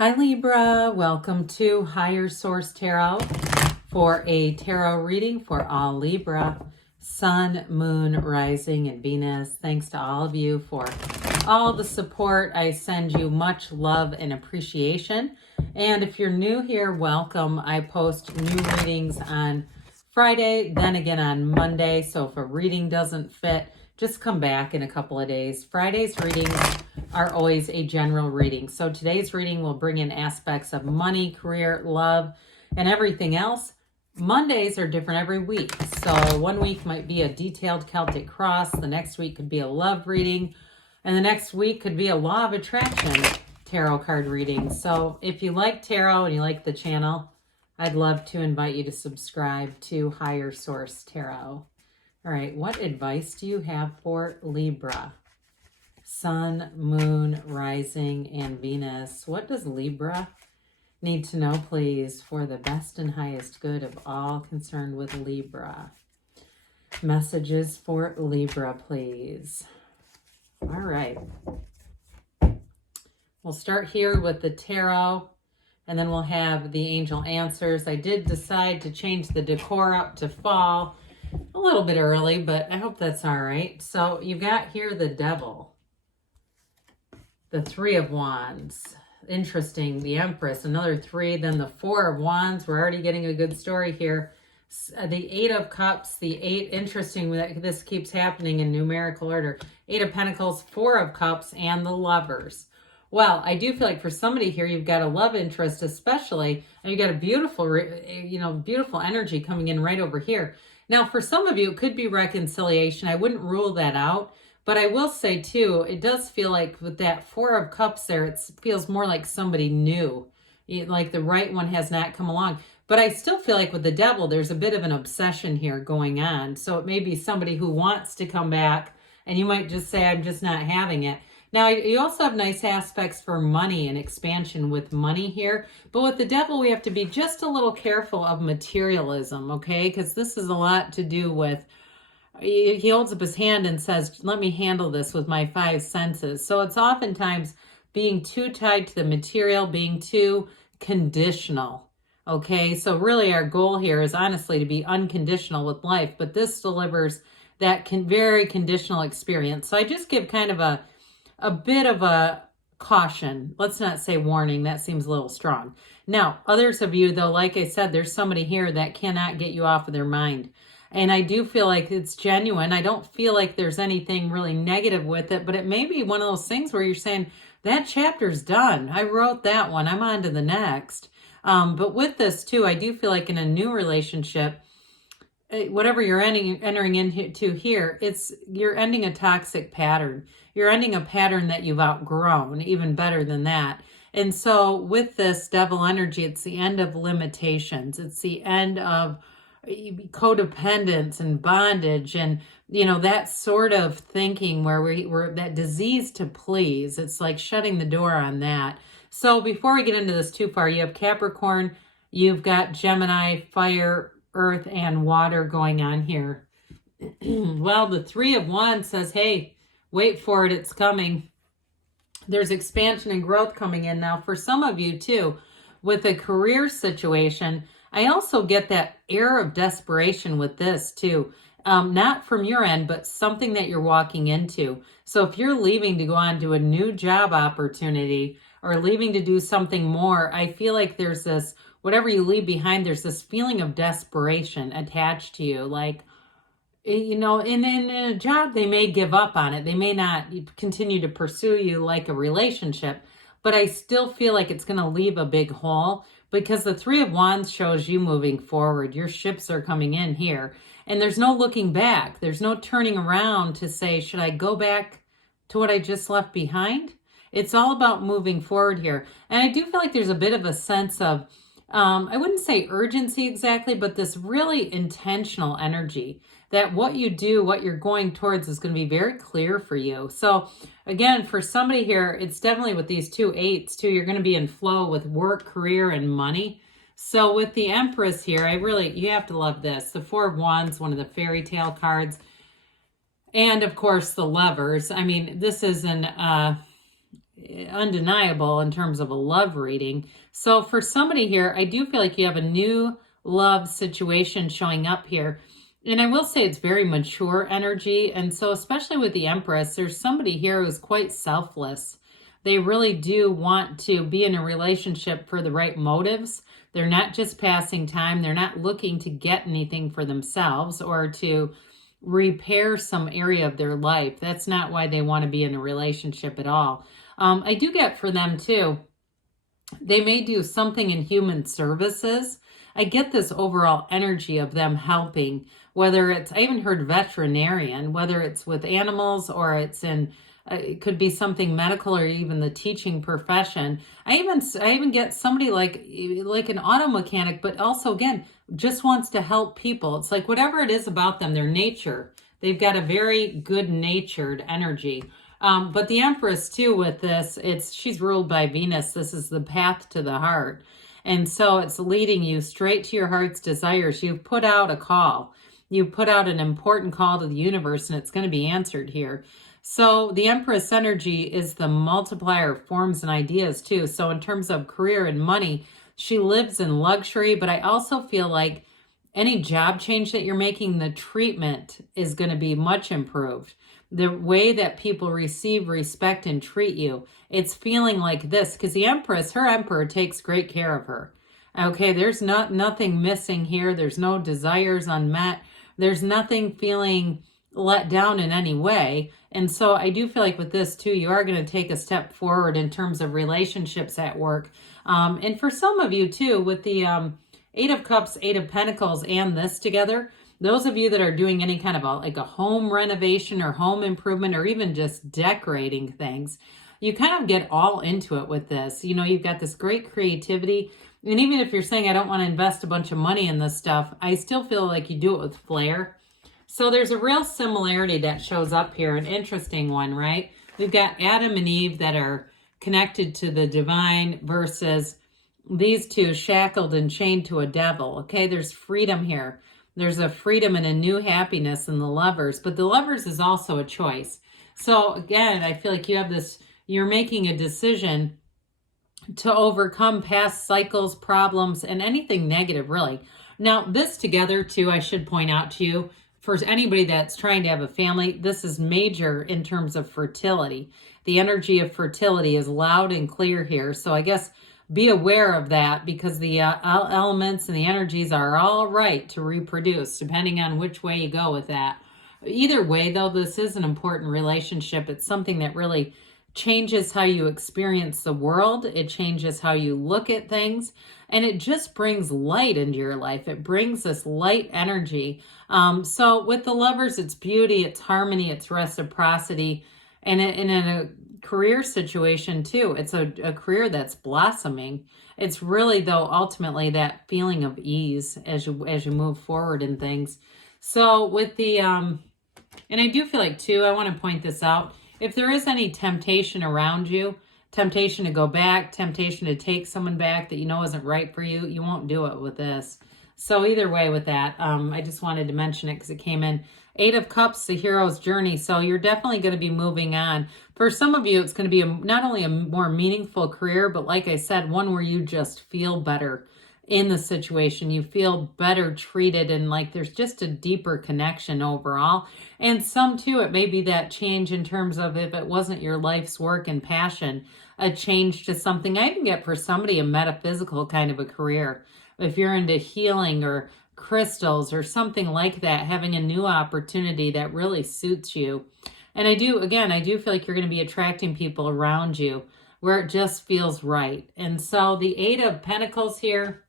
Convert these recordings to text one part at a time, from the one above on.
Hi Libra, welcome to Higher Source Tarot for a tarot reading for all Libra, Sun, Moon, Rising, and Venus. Thanks to all of you for all the support. I send you much love and appreciation. And if you're new here, welcome. I post new readings on Friday, then again on Monday. So if a reading doesn't fit, just come back in a couple of days. Friday's readings are always a general reading. So today's reading will bring in aspects of money, career, love, and everything else. Mondays are different every week. So one week might be a detailed Celtic cross. The next week could be a love reading. And the next week could be a law of attraction tarot card reading. So if you like tarot and you like the channel, I'd love to invite you to subscribe to Higher Source Tarot. All right, what advice do you have for Libra? Sun, Moon, Rising, and Venus. What does Libra need to know, please, for the best and highest good of all concerned with Libra? Messages for Libra, please. All right. We'll start here with the tarot, and then we'll have the angel answers. I did decide to change the decor up to fall a little bit early, but I hope that's all right. So you got here the Devil, the Three of Wands, interesting, the Empress, another three, then the Four of Wands. We're already getting a good story here. The Eight of Cups, the Eight, interesting that this keeps happening in numerical order. Eight of Pentacles, Four of Cups, and the Lovers. Well, I do feel like for somebody here, you've got a love interest especially, and you've got a beautiful, beautiful energy coming in right over here. Now, for some of you, it could be reconciliation. I wouldn't rule that out. But I will say, too, it does feel like with that Four of Cups there, it feels more like somebody new. Like the right one has not come along. But I still feel like with the Devil, there's a bit of an obsession here going on. So it may be somebody who wants to come back, and you might just say, I'm just not having it. Now, you also have nice aspects for money and expansion with money here. But with the Devil, we have to be just a little careful of materialism, okay? Because this is a lot to do with, he holds up his hand and says, let me handle this with my five senses. So it's oftentimes being too tied to the material, being too conditional, okay? So really our goal here is honestly to be unconditional with life, but this delivers that very conditional experience. So I just give kind of a bit of a caution. Let's not say warning. That seems a little strong. Now, others of you, though, like I said, there's somebody here that cannot get you off of their mind. And I do feel like it's genuine. I don't feel like there's anything really negative with it, but it may be one of those things where you're saying, that chapter's done. I wrote that one. I'm on to the next. But with this, too, I do feel like in a new relationship, whatever you're entering into here, you're ending a toxic pattern. You're ending a pattern that you've outgrown, even better than that. And so with this Devil energy, it's the end of limitations. It's the end of codependence and bondage and, that sort of thinking where we're that disease to please. It's like shutting the door on that. So before we get into this too far, you have Capricorn, you've got Gemini, fire, earth, and water going on here. Well, the Three of Wands says, hey, wait for it, it's coming. There's expansion and growth coming in. Now, for some of you, too, with a career situation, I also get that air of desperation with this, too. Not from your end, but something that you're walking into. So if you're leaving to go on to a new job opportunity or leaving to do something more, I feel like there's this, whatever you leave behind, there's this feeling of desperation attached to you. Like, in a job, they may give up on it. They may not continue to pursue you like a relationship, but I still feel like it's going to leave a big hole because the Three of Wands shows you moving forward. Your ships are coming in here and there's no looking back. There's no turning around to say, should I go back to what I just left behind? It's all about moving forward here. And I do feel like there's a bit of a sense of, I wouldn't say urgency exactly, but this really intentional energy that what you do, what you're going towards is going to be very clear for you. So again, for somebody here, it's definitely with these two eights too, you're going to be in flow with work, career, and money. So with the Empress here, you have to love this. The Four of Wands, one of the fairy tale cards. And of course the Lovers. I mean, this is undeniable in terms of a love reading. So for somebody here, I do feel like you have a new love situation showing up here. And I will say it's very mature energy. And so especially with the Empress, there's somebody here who's quite selfless. They really do want to be in a relationship for the right motives. They're not just passing time. They're not looking to get anything for themselves or to repair some area of their life. That's not why they want to be in a relationship at all. I do get for them too, they may do something in human services. I get this overall energy of them helping, whether it's, I even heard veterinarian, whether it's with animals or it's in, it could be something medical or even the teaching profession. I even get somebody like an auto mechanic, but also again, just wants to help people. It's like whatever it is about them, their nature, they've got a very good natured energy. But the Empress too with this, she's ruled by Venus. This is the path to the heart. And so it's leading you straight to your heart's desires. You've put out a call. You put out an important call to the universe and it's going to be answered here. So the Empress energy is the multiplier of forms and ideas too. So in terms of career and money, she lives in luxury, but I also feel like any job change that you're making, the treatment is going to be much improved. The way that people receive, respect, and treat you, it's feeling like this because the Empress, her Emperor takes great care of her. Okay, there's nothing missing here. There's no desires unmet. There's nothing feeling let down in any way. And so I do feel like with this too, you are going to take a step forward in terms of relationships at work. And for some of you too, with the Eight of Cups, Eight of Pentacles, and this together, those of you that are doing any kind of a home renovation or home improvement or even just decorating things, you kind of get all into it with this. You know, you've got this great creativity. And even if you're saying, I don't want to invest a bunch of money in this stuff, I still feel like you do it with flair. So there's a real similarity that shows up here, an interesting one, right? We've got Adam and Eve that are connected to the divine versus these two shackled and chained to a devil. Okay, there's freedom here. There's a freedom and a new happiness in the Lovers, but the Lovers is also a choice. So again, I feel like you have this, you're making a decision to overcome past cycles, problems, and anything negative, really. Now, this together, too, I should point out to you, for anybody that's trying to have a family, this is major in terms of fertility. The energy of fertility is loud and clear here. So I guess be aware of that because the elements and the energies are all right to reproduce, depending on which way you go with that. Either way, though, this is an important relationship. It's something that really changes how you experience the world. It changes how you look at things. And it just brings light into your life. It brings this light energy. So with the Lovers, it's beauty, it's harmony, it's reciprocity. And in a career situation too, it's a career that's blossoming. It's really, though, ultimately that feeling of ease as you move forward in things. So with the, and I do feel like too, I want to point this out. If there is any temptation around you, temptation to go back, temptation to take someone back that you know isn't right for you, you won't do it with this. So either way with that, I just wanted to mention it because it came in. Eight of Cups, the hero's journey. So you're definitely going to be moving on. For some of you, it's going to be not only a more meaningful career, but like I said, one where you just feel better in the situation. You feel better treated and like there's just a deeper connection overall. And some too, it may be that change in terms of if it wasn't your life's work and passion, a change to something. I even get for somebody a metaphysical kind of a career. If you're into healing or crystals or something like that, having a new opportunity that really suits you. And I do feel like you're going to be attracting people around you where it just feels right. And so the Eight of Pentacles here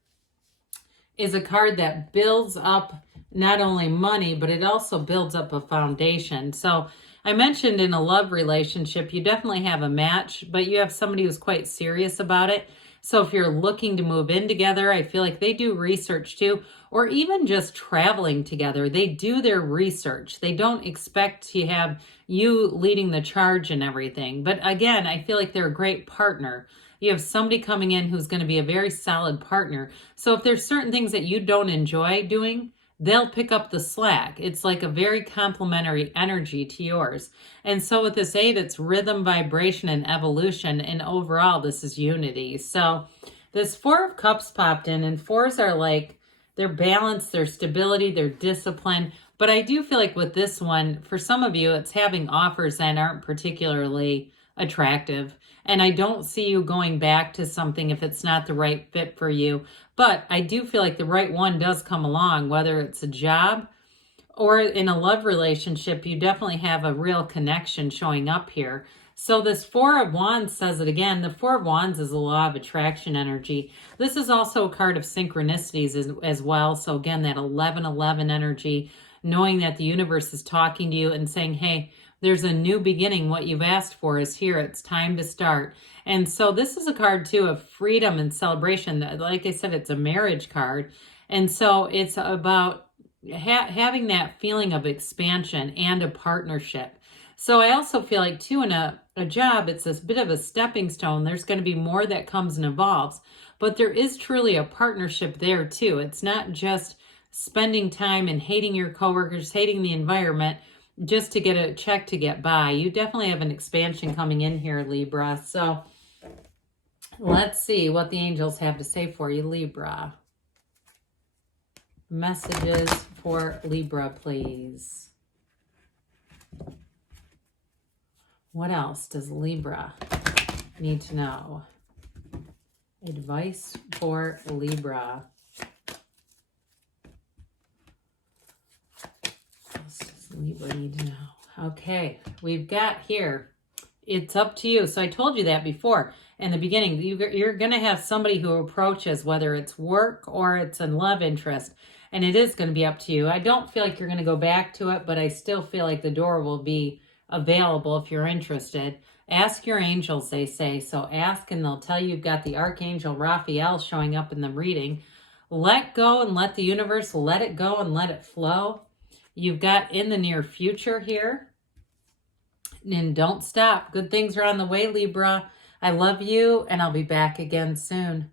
is a card that builds up not only money, but it also builds up a foundation. So I mentioned in a love relationship, you definitely have a match, but you have somebody who's quite serious about it. So if you're looking to move in together, I feel like they do research too, or even just traveling together. They do their research. They don't expect to have you leading the charge and everything. But again, I feel like they're a great partner. You have somebody coming in who's going to be a very solid partner. So if there's certain things that you don't enjoy doing, they'll pick up the slack. It's like a very complementary energy to yours. And so with this 8, it's rhythm, vibration, and evolution. And overall, this is unity. So this 4 of Cups popped in, and 4s are like, their balance, their stability, their discipline. But I do feel like with this one, for some of you, it's having offers that aren't particularly attractive. And I don't see you going back to something if it's not the right fit for you. But I do feel like the right one does come along, whether it's a job or in a love relationship. You definitely have a real connection showing up here. So this 4 of Wands says it again. The 4 of Wands is a law of attraction energy. This is also a card of synchronicities as well. So again, that 11-11 energy, knowing that the universe is talking to you and saying, hey, there's a new beginning. What you've asked for is here. It's time to start. And so this is a card too of freedom and celebration. Like I said, it's a marriage card. And so it's about having that feeling of expansion and a partnership. So I also feel like too in a job, it's a bit of a stepping stone. There's going to be more that comes and evolves, but there is truly a partnership there too. It's not just spending time and hating your coworkers, hating the environment just to get a check to get by. You definitely have an expansion coming in here, Libra. So let's see what the angels have to say for you, Libra. Messages for Libra, please. What else does Libra need to know? Advice for Libra. What else does Libra need to know? Okay, we've got here, it's up to you. So I told you that before in the beginning. You're going to have somebody who approaches, whether it's work or it's a love interest, and it is going to be up to you. I don't feel like you're going to go back to it, but I still feel like the door will be available if you're interested. Ask your angels, they say. So ask and they'll tell you. You've got the Archangel Raphael showing up in the reading. Let go and let the universe let it go and let it flow. You've got in the near future here. And don't stop. Good things are on the way, Libra. I love you, and I'll be back again soon.